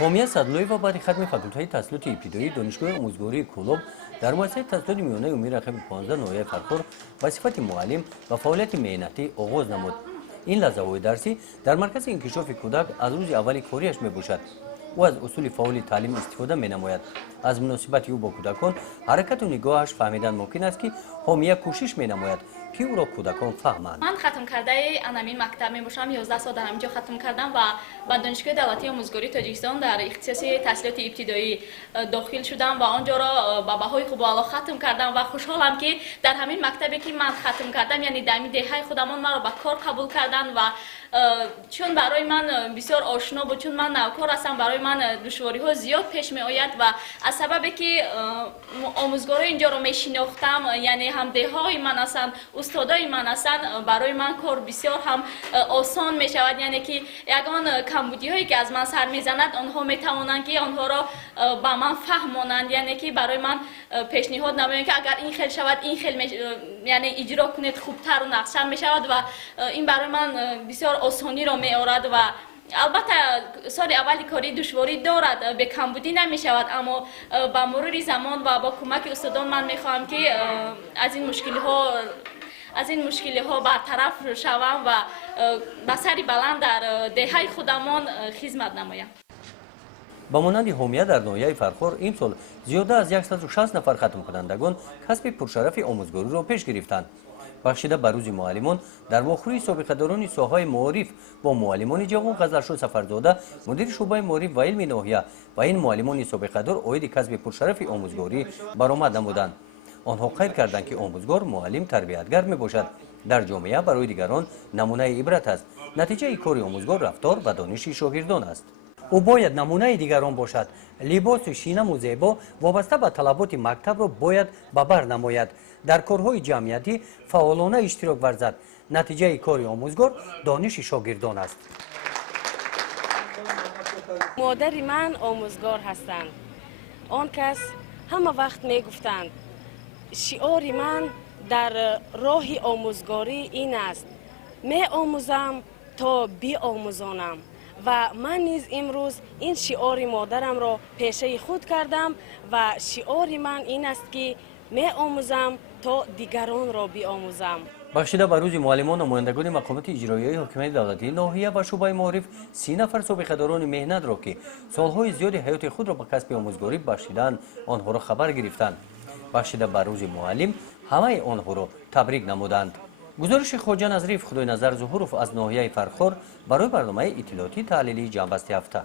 حامی صدلویeva برای ختم فاکولته تحصیلات ابتدایی دانشگاه آموزگاری کلوب در مؤسسه تحصیلات میانه امید رقم 15 ناحیه فرخور به صفت معلم و فعالیت مهنتی آغاز نمود. این لحظه درسی در مرکز انکشاف کودک از روز اول کاریش میباشد. او از اصول فعال تعلیم استفاده می‌نماید. از مناسبت او با کودکان حرکت و نگاهش فهمیدن ممکن است که حامی کوشش می‌نماید که او را کودکان فهمند. من ختم کرده انامین مکتب میباشم. 11 سال در همینجا ختم کردم و به دانشگاه دولتی آموزگاری تاجیکستان در اختصاص تحصیلات ابتدایی داخل شدم و آنجا را با بهای خوب و اعلی ختم کردم و خوشحالم که در همین مکتبی که من ختم کردم یعنی در همین دهه خودمان مرا به کار قبول کردن و چون برای من بسیار آشنا بود، چون من نوکار هستم، برای من دشواری ها زیاد پیش می آید و از سببی که آموزگارای اینجا رو می شناختم، یعنی همده های من هستند، استادای من هستند، برای من کار بسیار هم آسان می شود. یعنی که یگان کمبودی هایی که از من سر می زند آنها می توانند که آنها را با من فهمانند. یعنی که برای من پیشنهاد نمیدن که اگر این خیل شود این خیل یعنی اجرا کنید خوبتر و نقشتر می شود و این برای من بسیار آسانی را می آورد و البته سال اولی کاری دشواری دارد، به کمبودی نمی شود، اما با مرور زمان و با کمک استادان من می خواهم که از این مشکل ها برطرف شوم و به سر بلند در دهه خودمان خدمت نمایم. با مانند حامیه در ناحیه فرخور این سال زیاده از 160 نفر ختم کنندگان کسب پرشرف آموزگاری را پیش گرفتند. بخشیده به روز معلمان در واخوری سابقه داران ساحه معارف با معلمان جوان غزلشو سفرزاده مدیر شعبه معارف و علم ناحیه و این معلمان سابقه دار عاید کسب پرشرف آموزگاری برآمد نمودند. آنها قید کردند که آموزگار معلم تربیتگر می باشد، در جامعه برای دیگران نمونه عبرت است. نتیجه کار آموزگار رفتار و دانش شاگردان است. او باید نمونه دیگران باشد. لباس شینم و زیبا وابسته به طلبات مکتب را باید به بر نماید. در کارهای جمعیتی فعالانه اشتراک ورزد. نتیجه کار آموزگار دانش شاگردان است. مادر من آموزگار هستند. آن کس همه وقت می گفتند شعار من در راه آموزگاری این است: می آموزم تا بی آموزانم. و من نیز امروز این شعار مادرم را پیشه خود کردم و شعار من این است که می آموزم تا دیگران را بیاموزم. بخشیده به روز معلمان نمایندگان مقامات اجرایی حکومت دولتی ناحیه و شعبه معارف 30 نفر سابقه داران مهنت را که سالهای زیادی حیات خود را به کسب آموزگاری بخشیدند آنها را خبر گرفتند. بخشیده به روز معلم همه آنها را تبریک نمودند. گزارش خواجه نظریف خدای نظر ظهورف از ناحیه فرخور برای برنامه اطلاعاتی تحلیلی جنبسته هفته.